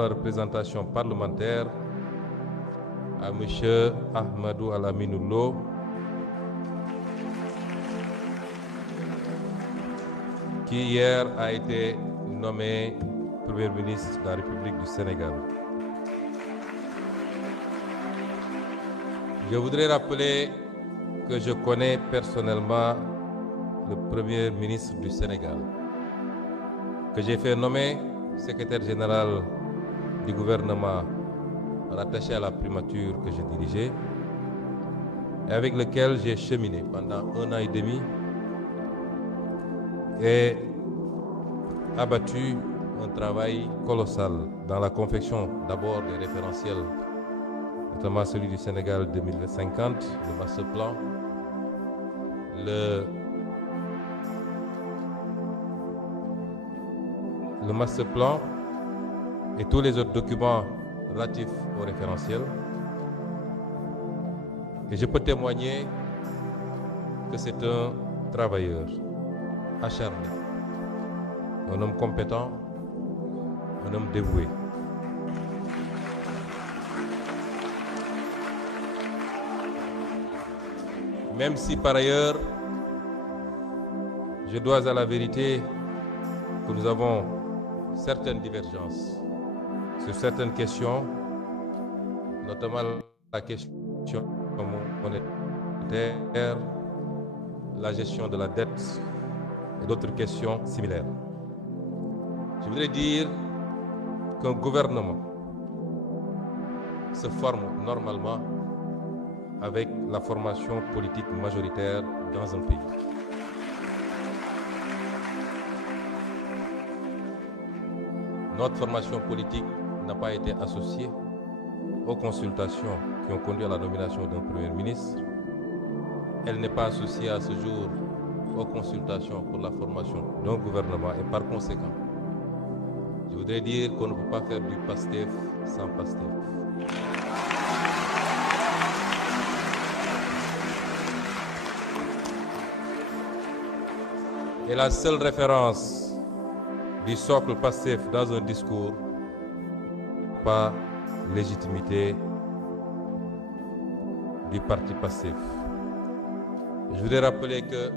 la représentation parlementaire, à M. Ahmadou Al-Aminou Lo, qui hier a été nommé Premier ministre de la République du Sénégal. Je voudrais rappeler que je connais personnellement le Premier ministre du Sénégal, que j'ai fait nommer secrétaire général du gouvernement rattaché à la primature que je dirigeais et avec lequel j'ai cheminé pendant 1 an et demi et abattu un travail colossal dans la confection d'abord des référentiels, notamment celui du Sénégal 2050, le master plan, le master plan et tous les autres documents relatifs au référentiel. Et je peux témoigner que c'est un travailleur acharné, un homme compétent, un homme dévoué. Même si par ailleurs, je dois à la vérité que nous avons certaines divergences sur certaines questions, notamment la question monétaire, la gestion de la dette et d'autres questions similaires. Je voudrais dire qu'un gouvernement se forme normalement avec la formation politique majoritaire dans un pays. Notre formation politique n'a pas été associée aux consultations qui ont conduit à la nomination d'un Premier ministre. Elle n'est pas associée à ce jour aux consultations pour la formation d'un gouvernement et par conséquent, je voudrais dire qu'on ne peut pas faire du PASTEF sans PASTEF. Et la seule référence du socle PASTEF dans un discours, pas légitimité du parti PASTEF. Je voudrais rappeler que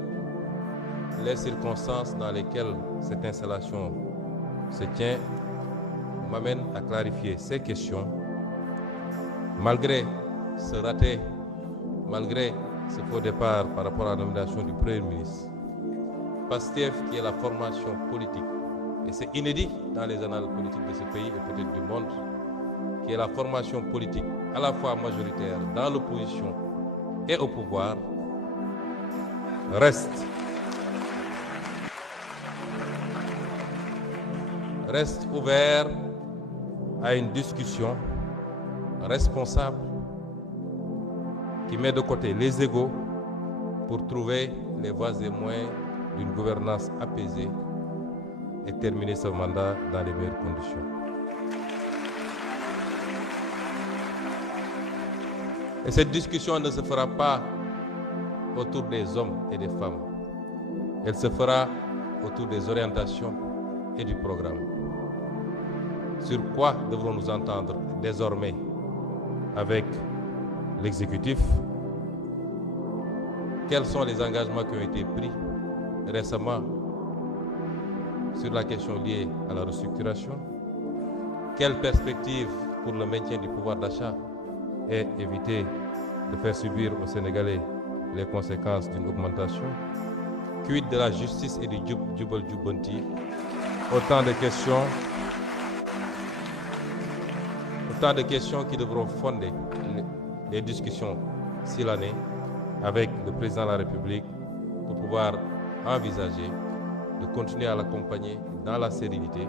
les circonstances dans lesquelles cette installation se tient m'amènent à clarifier ces questions. Malgré ce raté, malgré ce faux départ par rapport à la nomination du Premier ministre, PASTEF, qui est la formation politique, et c'est inédit dans les annales politiques de ce pays et peut-être du monde, qui est la formation politique à la fois majoritaire dans l'opposition et au pouvoir, reste ouvert à une discussion responsable qui met de côté les égos pour trouver les voies et moyens d'une gouvernance apaisée et terminer ce mandat dans les meilleures conditions. Et cette discussion ne se fera pas autour des hommes et des femmes. Elle se fera autour des orientations et du programme. Sur quoi devrons-nous entendre désormais avec l'exécutif? Quels sont les engagements qui ont été pris récemment sur la question liée à la restructuration? Quelle perspective pour le maintien du pouvoir d'achat et éviter de faire subir aux Sénégalais les conséquences d'une augmentation? Quid de la justice et du Jubal Jubanti? Autant de questions qui devront fonder les discussions si l'année avec le président de la République pour pouvoir envisager de continuer à l'accompagner dans la sérénité,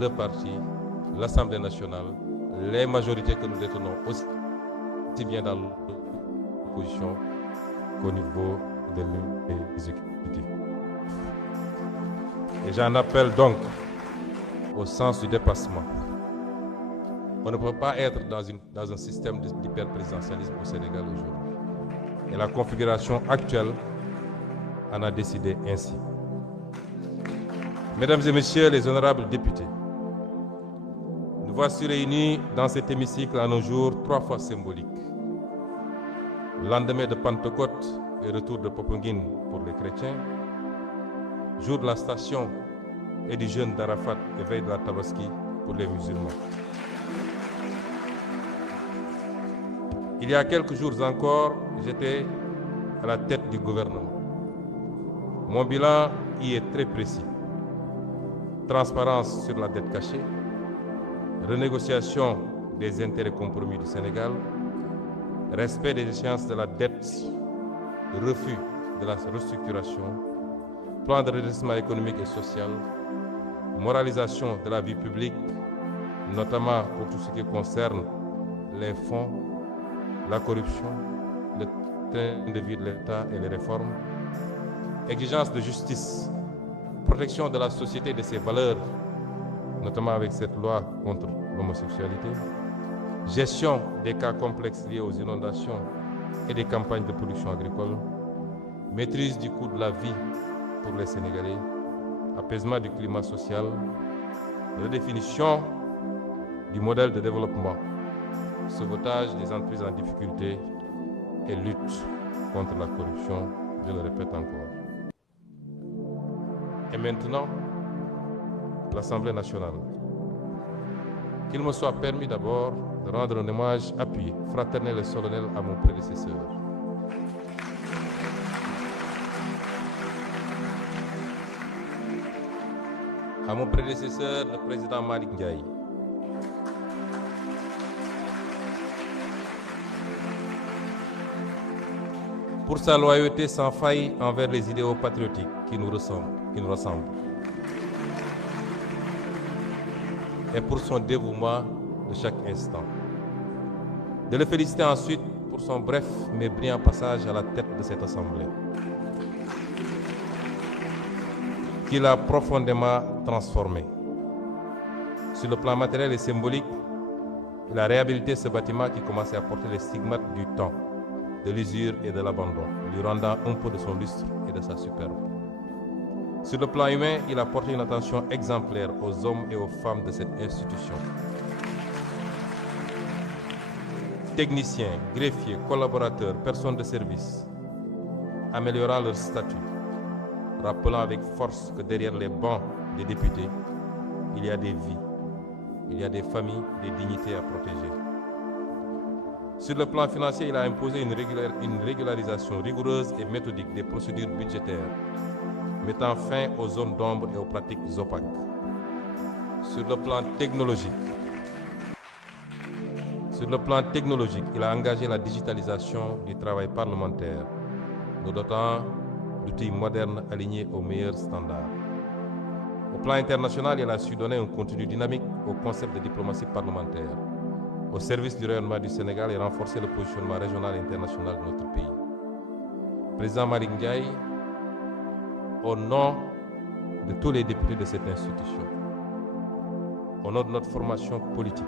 le parti, l'Assemblée nationale, les majorités que nous détenons aussi bien dans l'opposition qu'au niveau de l'exécutif. Et j'en appelle donc au sens du dépassement. On ne peut pas être dans un système d'hyperprésidentialisme au Sénégal aujourd'hui. Et la configuration actuelle en a décidé ainsi. Mesdames et messieurs les honorables députés, nous Nous voici réunis dans cet hémicycle en un jour 3 fois symbolique. Lendemain de Pentecôte et retour de Popenguine pour les chrétiens, jour de la station et du jeûne d'Arafat et veille de la Tabaski pour les musulmans. Il y a quelques jours encore, j'étais à la tête du gouvernement. Mon bilan y est très précis. Transparence sur la dette cachée, renégociation des intérêts compromis du Sénégal, respect des échéances de la dette, refus de la restructuration, plan de redressement économique et social, moralisation de la vie publique, notamment pour tout ce qui concerne les fonds, la corruption, le train de vie de l'État et les réformes, exigence de justice, protection de la société et de ses valeurs, notamment avec cette loi contre l'homosexualité, gestion des cas complexes liés aux inondations et des campagnes de production agricole, maîtrise du coût de la vie pour les Sénégalais, apaisement du climat social, redéfinition du modèle de développement, sauvetage des entreprises en difficulté et lutte contre la corruption, je le répète encore. Et maintenant, l'Assemblée nationale. Qu'il me soit permis d'abord de rendre un hommage appuyé, fraternel et solennel à mon prédécesseur. À mon prédécesseur, le président Malick Ndiaye. Pour sa loyauté sans faille envers les idéaux patriotiques qui nous ressemblent. Et pour son dévouement de chaque instant. De le féliciter ensuite pour son bref mais brillant passage à la tête de cette Assemblée, qui l'a profondément transformé. Sur le plan matériel et symbolique, il a réhabilité ce bâtiment qui commençait à porter les stigmates du temps, de l'usure et de l'abandon, lui rendant un peu de son lustre et de sa superbe. Sur le plan humain, il a porté une attention exemplaire aux hommes et aux femmes de cette institution. Techniciens, greffiers, collaborateurs, personnes de service, améliorant leur statut, rappelant avec force que derrière les bancs des députés, il y a des vies, il y a des familles, des dignités à protéger. Sur le plan financier, il a imposé une régularisation rigoureuse et méthodique des procédures budgétaires, mettant fin aux zones d'ombre et aux pratiques opaques. Sur le plan technologique, il a engagé la digitalisation du travail parlementaire, nous dotant d'outils modernes alignés aux meilleurs standards. Au plan international, il a su donner un contenu dynamique au concept de diplomatie parlementaire, au service du rayonnement du Sénégal et renforcer le positionnement régional et international de notre pays. Président Malick Ndiaye, au nom de tous les députés de cette institution, au nom de notre formation politique,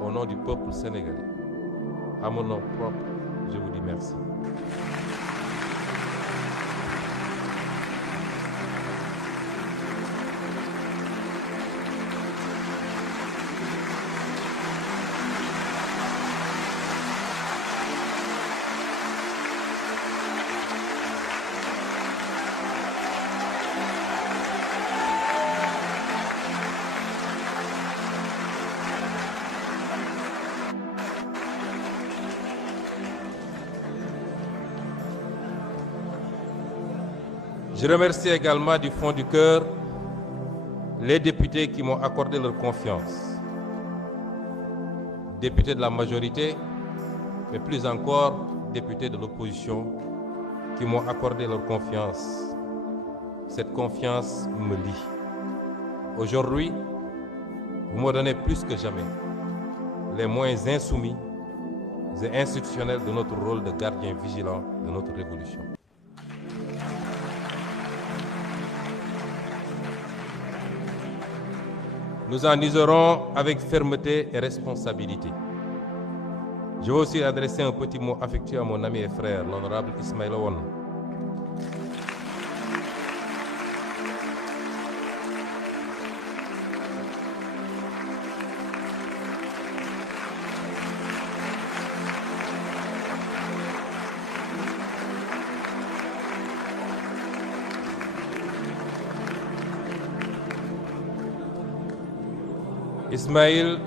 au nom du peuple sénégalais, à mon nom propre, je vous dis merci. Je remercie également du fond du cœur les députés qui m'ont accordé leur confiance. Députés de la majorité, mais plus encore députés de l'opposition qui m'ont accordé leur confiance. Cette confiance me lie. Aujourd'hui, vous me donnez plus que jamais les moyens insoumis et institutionnels de notre rôle de gardien vigilant de notre révolution. Nous en userons avec fermeté et responsabilité. Je veux aussi adresser un petit mot affectueux à mon ami et frère, l'honorable Ismaïla Wane. Ismaël,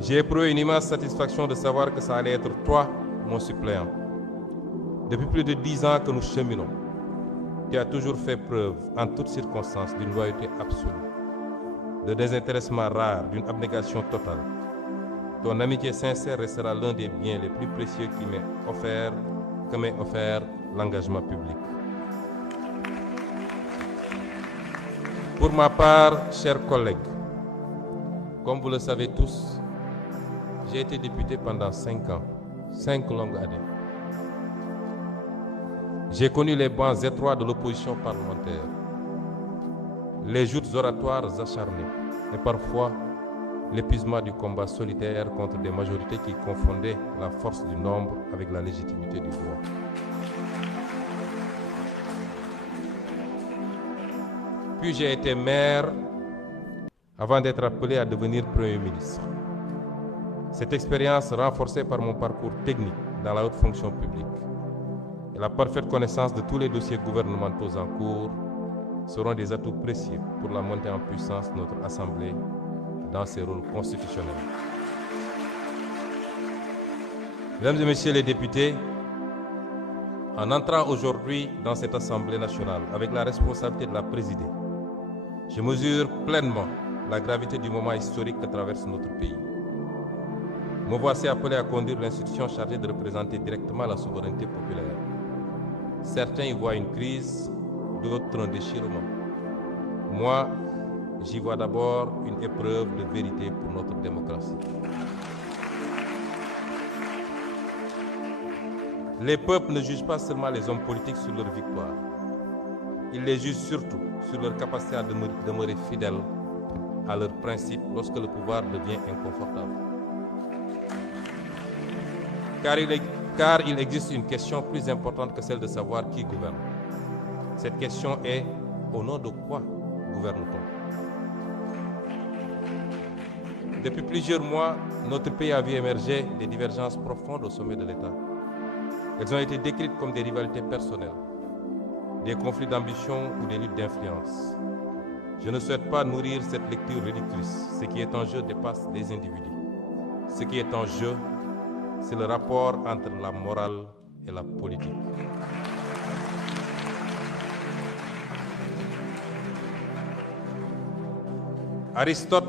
j'ai éprouvé une immense satisfaction de savoir que ça allait être toi, mon suppléant. Depuis plus de 10 ans que nous cheminons, tu as toujours fait preuve, en toutes circonstances, d'une loyauté absolue, de désintéressement rare, d'une abnégation totale. Ton amitié sincère restera l'un des biens les plus précieux que m'ait offert l'engagement public. Pour ma part, chers collègues, comme vous le savez tous, j'ai été député pendant 5 ans, 5 longues années. J'ai connu les bancs étroits de l'opposition parlementaire, les joutes oratoires acharnées et parfois l'épuisement du combat solitaire contre des majorités qui confondaient la force du nombre avec la légitimité du droit. Puis j'ai été maire avant d'être appelé à devenir Premier ministre. Cette expérience, renforcée par mon parcours technique dans la haute fonction publique et la parfaite connaissance de tous les dossiers gouvernementaux en cours, seront des atouts précieux pour la montée en puissance de notre Assemblée dans ses rôles constitutionnels. Mesdames et Messieurs les députés, en entrant aujourd'hui dans cette Assemblée nationale avec la responsabilité de la présider, je mesure pleinement la gravité du moment historique que traverse notre pays. Me voici appelé à conduire l'institution chargée de représenter directement la souveraineté populaire. Certains y voient une crise, d'autres un déchirement. Moi, j'y vois d'abord une épreuve de vérité pour notre démocratie. Les peuples ne jugent pas seulement les hommes politiques sur leur victoire. Ils les jugent surtout sur leur capacité à demeurer fidèles à leurs principes lorsque le pouvoir devient inconfortable. Car il existe une question plus importante que celle de savoir qui gouverne. Cette question est: au nom de quoi gouverne-t-on? Depuis plusieurs mois, notre pays a vu émerger des divergences profondes au sommet de l'État. Elles ont été décrites comme des rivalités personnelles, des conflits d'ambition ou des luttes d'influence. Je ne souhaite pas nourrir cette lecture réductrice. Ce qui est en jeu dépasse les individus. Ce qui est en jeu, c'est le rapport entre la morale et la politique. Aristote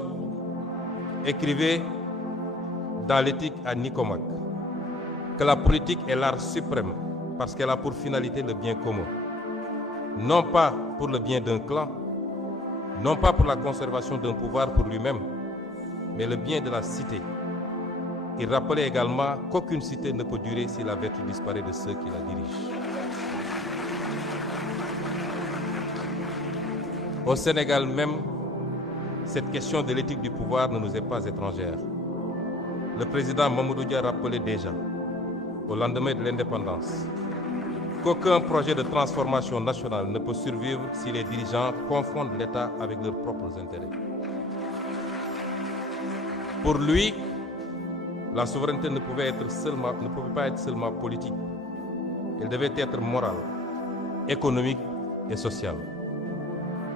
écrivait dans l'Éthique à Nicomaque que la politique est l'art suprême parce qu'elle a pour finalité le bien commun. Non pas pour le bien d'un clan, non pas pour la conservation d'un pouvoir pour lui-même, mais le bien de la cité. Il rappelait également qu'aucune cité ne peut durer si la vertu disparaît de ceux qui la dirigent. Au Sénégal même, cette question de l'éthique du pouvoir ne nous est pas étrangère. Le président Mamadou Dia rappelait déjà, au lendemain de l'indépendance, qu'aucun projet de transformation nationale ne peut survivre si les dirigeants confondent l'État avec leurs propres intérêts. Pour lui, la souveraineté ne pouvait pas être seulement politique. Elle devait être morale, économique et sociale.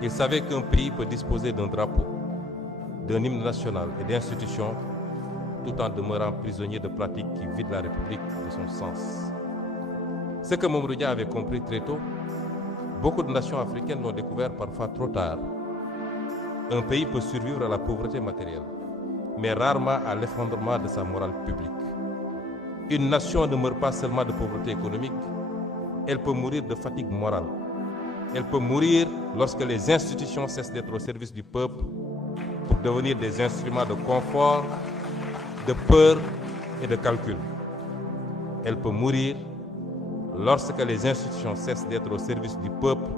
Il savait qu'un pays peut disposer d'un drapeau, d'un hymne national et d'institutions tout en demeurant prisonnier de pratiques qui vident la République de son sens. Ce que Mamadou Dia avait compris très tôt, beaucoup de nations africaines l'ont découvert parfois trop tard. Un pays peut survivre à la pauvreté matérielle, mais rarement à l'effondrement de sa morale publique. Une nation ne meurt pas seulement de pauvreté économique, elle peut mourir de fatigue morale. Elle peut mourir lorsque les institutions cessent d'être au service du peuple pour devenir des instruments de confort, de peur et de calcul. Elle peut mourir lorsque les institutions cessent d'être au service du peuple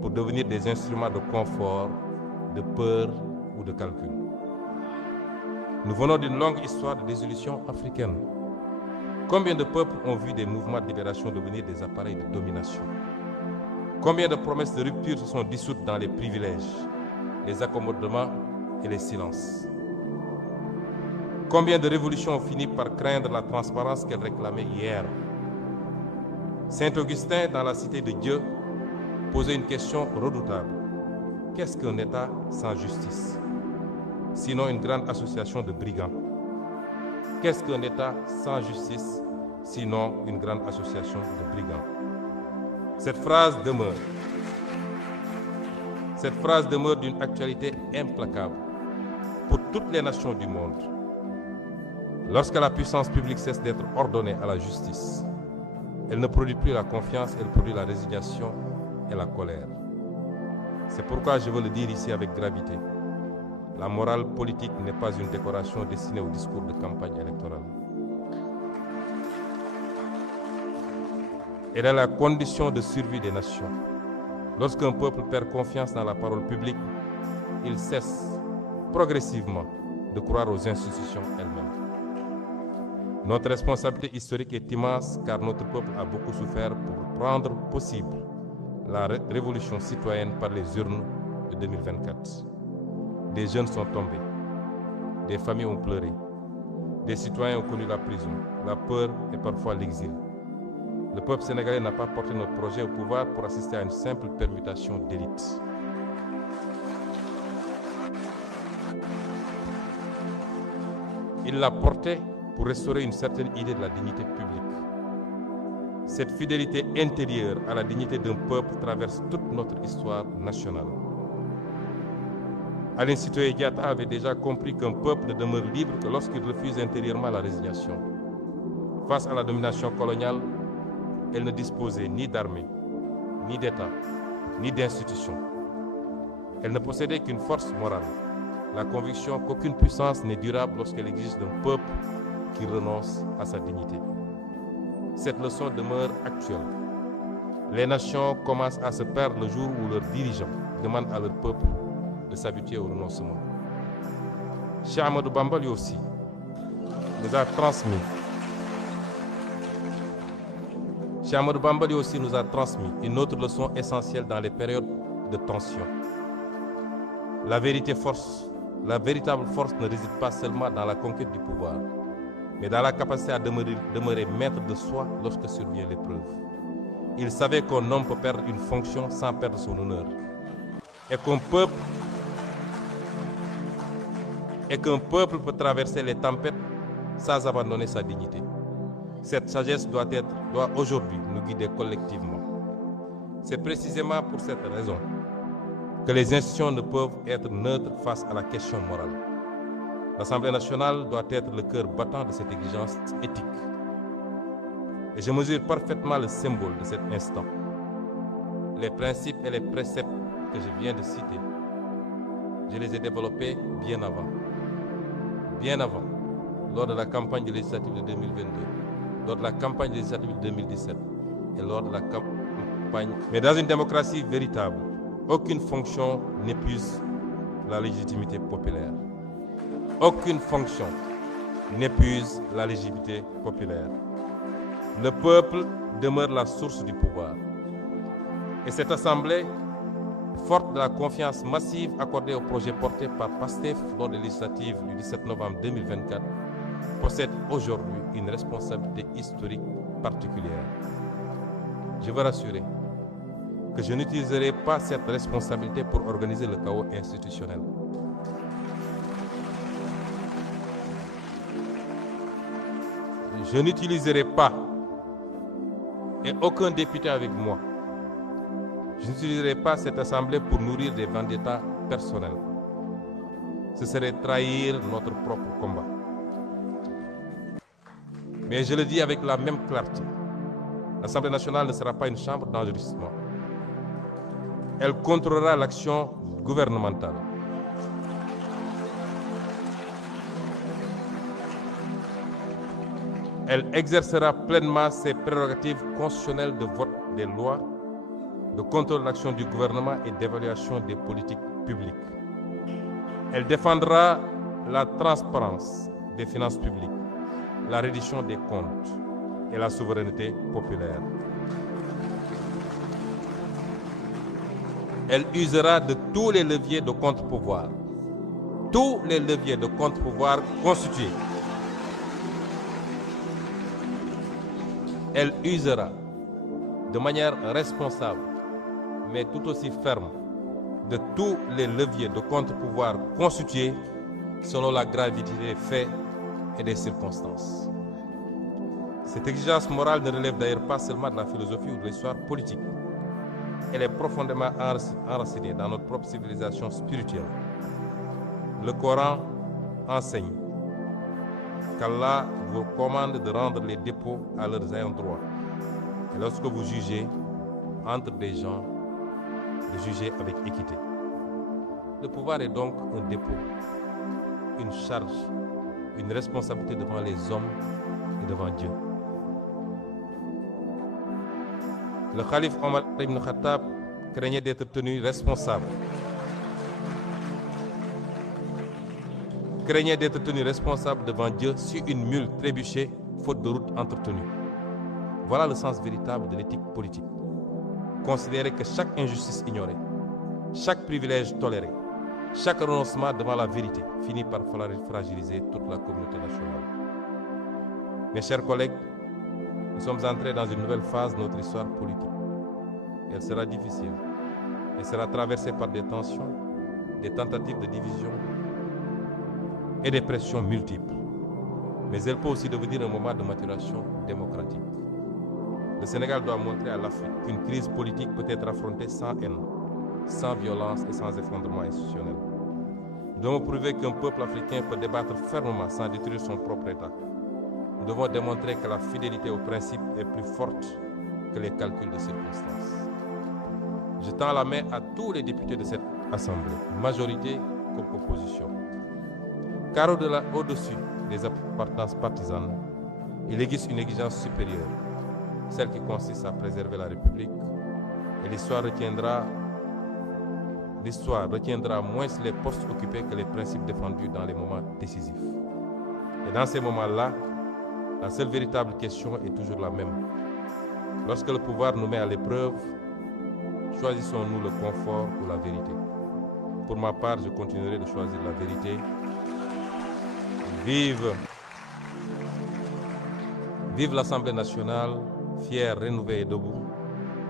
pour devenir des instruments de confort, de peur ou de calcul. Nous venons d'une longue histoire de dissolution africaine. Combien de peuples ont vu des mouvements de libération devenir des appareils de domination? Combien de promesses de rupture se sont dissoutes dans les privilèges, les accommodements et les silences? Combien de révolutions ont fini par craindre la transparence qu'elles réclamaient hier? Saint-Augustin, dans la Cité de Dieu, posait une question redoutable. Qu'est-ce qu'un État sans justice? sinon une grande association de brigands? Qu'est-ce qu'un État sans justice, sinon une grande association de brigands? Cette phrase demeure d'une actualité implacable pour toutes les nations du monde. Lorsque la puissance publique cesse d'être ordonnée à la justice, elle ne produit plus la confiance, elle produit la résignation et la colère. C'est pourquoi je veux le dire ici avec gravité. La morale politique n'est pas une décoration destinée au discours de campagne électorale. Elle est la condition de survie des nations. Lorsqu'un peuple perd confiance dans la parole publique, il cesse progressivement de croire aux institutions elles-mêmes. Notre responsabilité historique est immense car notre peuple a beaucoup souffert pour rendre possible la révolution citoyenne par les urnes de 2024. Des jeunes sont tombés, des familles ont pleuré, des citoyens ont connu la prison, la peur et parfois l'exil. Le peuple sénégalais n'a pas porté notre projet au pouvoir pour assister à une simple permutation d'élite. Il l'a porté pour restaurer une certaine idée de la dignité publique. Cette fidélité intérieure à la dignité d'un peuple traverse toute notre histoire nationale. Aline Sitoé Diatta avait déjà compris qu'un peuple ne demeure libre que lorsqu'il refuse intérieurement la résignation. Face à la domination coloniale, elle ne disposait ni d'armée, ni d'État, ni d'institutions. Elle ne possédait qu'une force morale, la conviction qu'aucune puissance n'est durable lorsqu'elle exige d'un peuple qui renonce à sa dignité. Cette leçon demeure actuelle. Les nations commencent à se perdre le jour où leurs dirigeants demandent à leur peuple de s'habituer au renoncement. Cheikh Ahmadou Bamba lui aussi nous a transmis. Cheikh Ahmadou Bamba lui aussi nous a transmis une autre leçon essentielle dans les périodes de tension. La véritable force ne réside pas seulement dans la conquête du pouvoir, mais dans la capacité à demeurer maître de soi lorsque survient l'épreuve. Il savait qu'un homme peut perdre une fonction sans perdre son honneur, et qu'un peuple peut traverser les tempêtes sans abandonner sa dignité. Cette sagesse doit aujourd'hui nous guider collectivement. C'est précisément pour cette raison que les institutions ne peuvent être neutres face à la question morale. L'Assemblée nationale doit être le cœur battant de cette exigence éthique. Et je mesure parfaitement le symbole de cet instant. Les principes et les préceptes que je viens de citer, je les ai développés bien avant, lors de la campagne législative de 2022, lors de la campagne législative de 2017 et lors de la campagne. Mais dans une démocratie véritable, aucune fonction n'épuise la légitimité populaire. Aucune fonction n'épuise la légitimité populaire. Le peuple demeure la source du pouvoir. Et cette Assemblée, forte de la confiance massive accordée au projet porté par PASTEF lors des législatives du 17 novembre 2024, possède aujourd'hui une responsabilité historique particulière. Je veux rassurer que je n'utiliserai pas cette responsabilité pour organiser le chaos institutionnel. Je n'utiliserai pas, et aucun député avec moi, je n'utiliserai pas cette assemblée pour nourrir des vendettas personnels. Ce serait trahir notre propre combat. Mais je le dis avec la même clarté, l'Assemblée nationale ne sera pas une chambre d'enregistrement. Elle contrôlera l'action gouvernementale. Elle exercera pleinement ses prérogatives constitutionnelles de vote des lois, de contrôle de l'action du gouvernement et d'évaluation des politiques publiques. Elle défendra la transparence des finances publiques, la reddition des comptes et la souveraineté populaire. Elle usera de tous les leviers de contre-pouvoir, constitués. Elle usera de manière responsable, mais tout aussi ferme, de tous les leviers de contre-pouvoir constitués selon la gravité des faits et des circonstances. Cette exigence morale ne relève d'ailleurs pas seulement de la philosophie ou de l'histoire politique. Elle est profondément enracinée dans notre propre civilisation spirituelle. Le Coran enseigne qu'Allah vous commande de rendre les dépôts à leurs ayants droit. Et lorsque vous jugez entre des gens, de juger avec équité. Le pouvoir est donc un dépôt, une charge, une responsabilité devant les hommes et devant Dieu. Le calife Omar ibn Khattab craignait d'être tenu responsable. Devant Dieu si une mule trébuchait faute de route entretenue. Voilà le sens véritable de l'éthique politique. Considérer que chaque injustice ignorée, chaque privilège toléré, chaque renoncement devant la vérité finit par fragiliser toute la communauté nationale. Mes chers collègues, nous sommes entrés dans une nouvelle phase de notre histoire politique. Elle sera difficile. Elle sera traversée par des tensions, des tentatives de division et des pressions multiples. Mais elle peut aussi devenir un moment de maturation démocratique. Le Sénégal doit montrer à l'Afrique qu'une crise politique peut être affrontée sans haine, sans violence et sans effondrement institutionnel. Nous devons prouver qu'un peuple africain peut débattre fermement sans détruire son propre État. Nous devons démontrer que la fidélité aux principes est plus forte que les calculs de circonstances. Je tends la main à tous les députés de cette Assemblée, majorité comme opposition. Car au-dessus des appartenances partisanes, il existe une exigence supérieure, celle qui consiste à préserver la République, et l'histoire retiendra moins les postes occupés que les principes défendus dans les moments décisifs. Et dans ces moments-là, la seule véritable question est toujours la même. Lorsque le pouvoir nous met à l'épreuve, choisissons-nous le confort ou la vérité? Pour ma part, je continuerai de choisir la vérité. Vive l'Assemblée nationale, fière, rénovée et debout.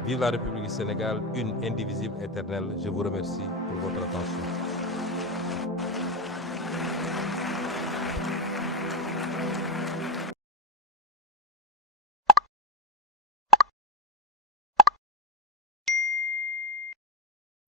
Vive la République du Sénégal, une, indivisible, éternelle. Je vous remercie pour votre attention.